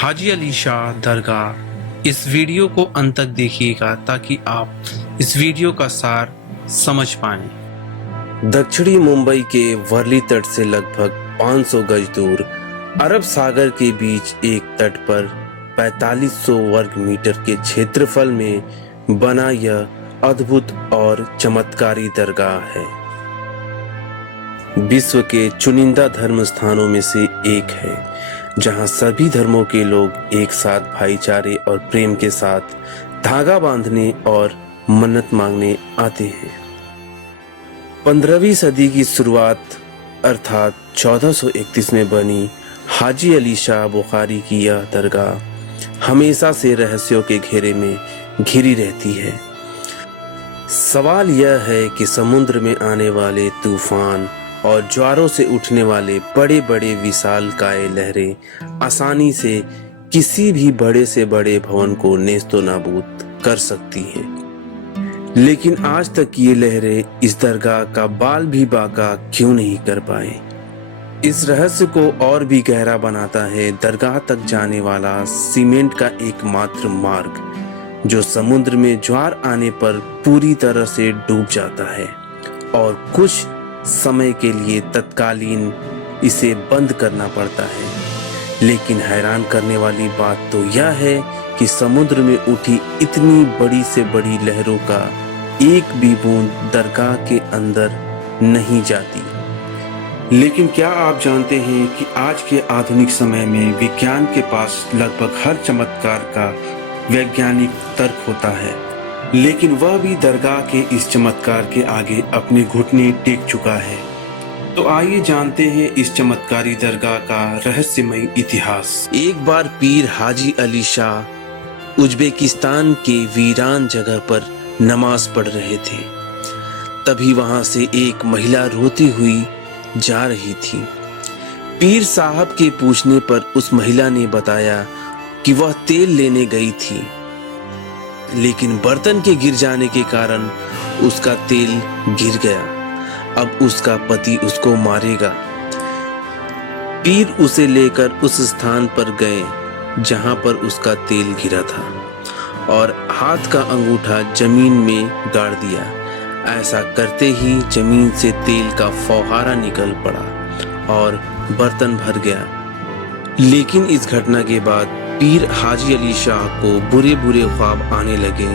हाजी अली शाह दरगाह। इस वीडियो को अंत तक देखिएगा ताकि आप इस वीडियो का सार समझ पाएं। दक्षिणी मुंबई के वर्ली तट से लगभग 500 गज दूर अरब सागर के बीच एक तट पर 4500 वर्ग मीटर के क्षेत्रफल में बना यह अद्भुत और चमत्कारी दरगाह है। विश्व के चुनिंदा धर्म स्थानों में से एक है जहां सभी धर्मों के लोग एक साथ भाईचारे और प्रेम के साथ धागा बांधने और मन्नत मांगने आते हैं। 15वीं सदी की शुरुआत अर्थात 1431 में बनी हाजी अली शाह बुखारी की यह दरगाह हमेशा से रहस्यों के घेरे में घिरी रहती है। सवाल यह है कि समुद्र में आने वाले तूफान और ज्वारों से उठने वाले बड़े बड़े विशालकाय लहरें आसानी से किसी भी बड़े से बड़े भवन को नेस्तो नाबूद कर सकती हैं, लेकिन आज तक ये लहरें इस दरगाह का बाल भी बाका क्यों नहीं कर पाए। इस रहस्य को और भी गहरा बनाता है दरगाह तक जाने वाला सीमेंट का एकमात्र मार्ग, जो समुद्र में ज्वार आने पर पूरी तरह से डूब जाता है और कुछ समय के लिए तत्कालीन इसे बंद करना पड़ता है। लेकिन हैरान करने वाली बात तो यह है कि समुद्र में उठी इतनी बड़ी से बड़ी लहरों का एक भी बूंद दरगाह के अंदर नहीं जाती। लेकिन क्या आप जानते हैं कि आज के आधुनिक समय में विज्ञान के पास लगभग हर चमत्कार का वैज्ञानिक तर्क होता है, लेकिन वह भी दरगाह के इस चमत्कार के आगे अपने घुटने टेक चुका है। तो आइए जानते हैं इस चमत्कारी दरगाह का रहस्यमय इतिहास। एक बार पीर हाजी अली शाह उज्बेकिस्तान के वीरान जगह पर नमाज पढ़ रहे थे। तभी वहां से एक महिला रोती हुई जा रही थी। पीर साहब के पूछने पर उस महिला ने बताया कि वह तेल लेने गई थी, लेकिन बर्तन के गिर जाने के कारण उसका तेल गिर गया। अब उसका पति उसको मारेगा। पीर उसे लेकर उस स्थान पर गए जहां पर उसका तेल गिरा था और हाथ का अंगूठा जमीन में गाड़ दिया। ऐसा करते ही जमीन से तेल का फौहारा निकल पड़ा और बर्तन भर गया। लेकिन इस घटना के बाद पीर हाजी अली शाह को बुरे बुरे ख्वाब आने लगे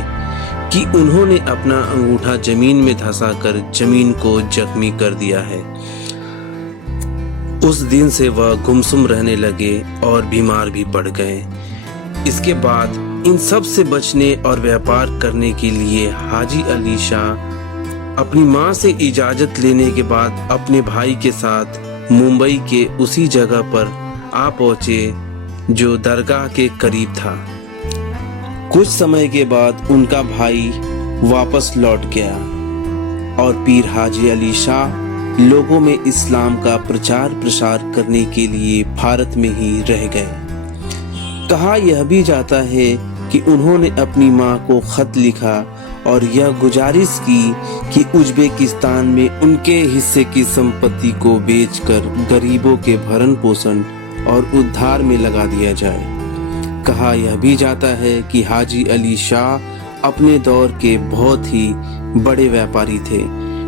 कि उन्होंने अपना अंगूठा जमीन में धंसाकर जमीन को जख्मी कर दिया है। उस दिन से वह गुमसुम रहने लगे और बीमार भी पड़ गए। इसके बाद इन सब से बचने और व्यापार करने के लिए हाजी अली शाह अपनी माँ से इजाजत लेने के बाद अपने भाई के साथ मुंबई के उसी जगह पर आ पहुंचे जो दरगाह के करीब था। कुछ समय के बाद उनका भाई वापस लौट गया और पीर हाजी अली शाह लोगों में इस्लाम का प्रचार प्रसार करने के लिए भारत में ही रह गए। कहा यह भी जाता है कि उन्होंने अपनी मां को खत लिखा और यह गुजारिश की कि उज्बेकिस्तान में उनके हिस्से की संपत्ति को बेचकर गरीबों के भरण पोषण और उद्धार में लगा दिया जाए। कहा यह भी जाता है कि हाजी अली शाह अपने दौर के बहुत ही बड़े व्यापारी थे,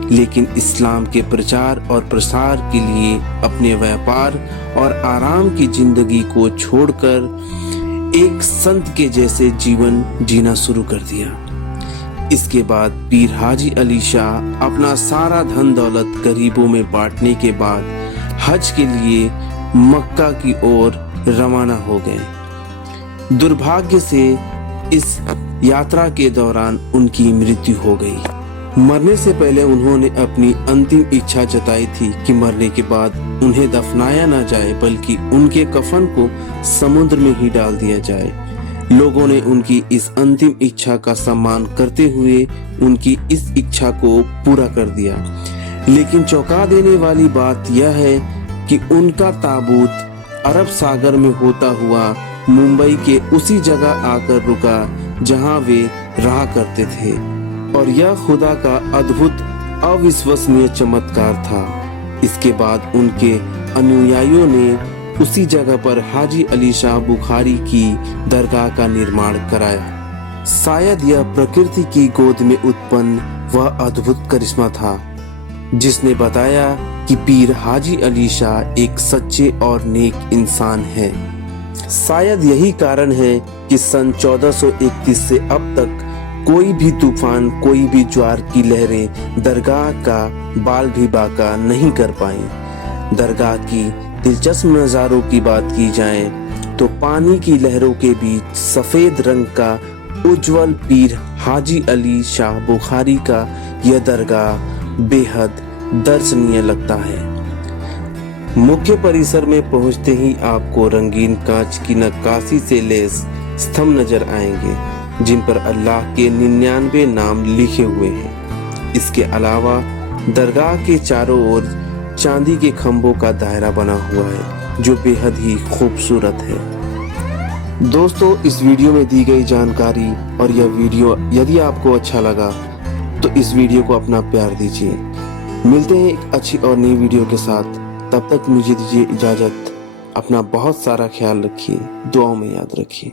लेकिन इस्लाम के प्रचार और प्रसार के लिए अपने व्यापार और आराम की जिंदगी को छोड़कर एक संत के जैसे जीवन जीना शुरू कर दिया। इसके बाद पीर हाजी अली शाह अपना सारा धन दौलत गरीबों में बांटने के बाद हज के लिए मक्का की ओर रवाना हो गए। दुर्भाग्य से इस यात्रा के दौरान उनकी मृत्यु हो गई। मरने से पहले उन्होंने अपनी अंतिम इच्छा जताई थी कि मरने के बाद उन्हें दफनाया न जाए बल्कि उनके कफन को समुद्र में ही डाल दिया जाए। लोगों ने उनकी इस अंतिम इच्छा का सम्मान करते हुए उनकी इस इच्छा को पूरा कर दिया। लेकिन चौंका देने वाली बात यह है कि उनका ताबूत अरब सागर में होता हुआ मुंबई के उसी जगह आकर रुका जहां वे रहा करते थे, और यह खुदा का अद्भुत अविश्वसनीय चमत्कार था। इसके बाद उनके अनुयायियों ने उसी जगह पर हाजी अली शाह बुखारी की दरगाह का निर्माण कराया। शायद यह प्रकृति की गोद में उत्पन्न वह अद्भुत करिश्मा था जिसने बताया कि पीर हाजी अली शाह एक सच्चे और नेक इंसान है। शायद यही कारण है कि सन 1431 से अब तक कोई भी तूफान, कोई भी ज्वार की लहरें दरगाह का बाल भी बाका नहीं कर पाई। दरगाह की दिलचस्प नज़ारों की बात की जाए तो पानी की लहरों के बीच सफेद रंग का उज्जवल पीर हाजी अली शाह बुखारी का यह दरगाह बेहद दर्शनीय लगता है। मुख्य परिसर में पहुंचते ही आपको रंगीन कांच की नक्काशी से लैस स्तंभ नजर आएंगे जिन पर अल्लाह के 99 नाम लिखे हुए हैं। इसके अलावा दरगाह के चारों ओर चांदी के खंभों का दायरा बना हुआ है जो बेहद ही खूबसूरत है। दोस्तों, इस वीडियो में दी गई जानकारी और यह वीडियो यदि आपको अच्छा लगा तो इस वीडियो को अपना प्यार दीजिए। मिलते हैं एक अच्छी और नई वीडियो के साथ। तब तक मुझे दीजिए इजाजत। अपना बहुत सारा ख्याल रखिए, दुआओं में याद रखिए।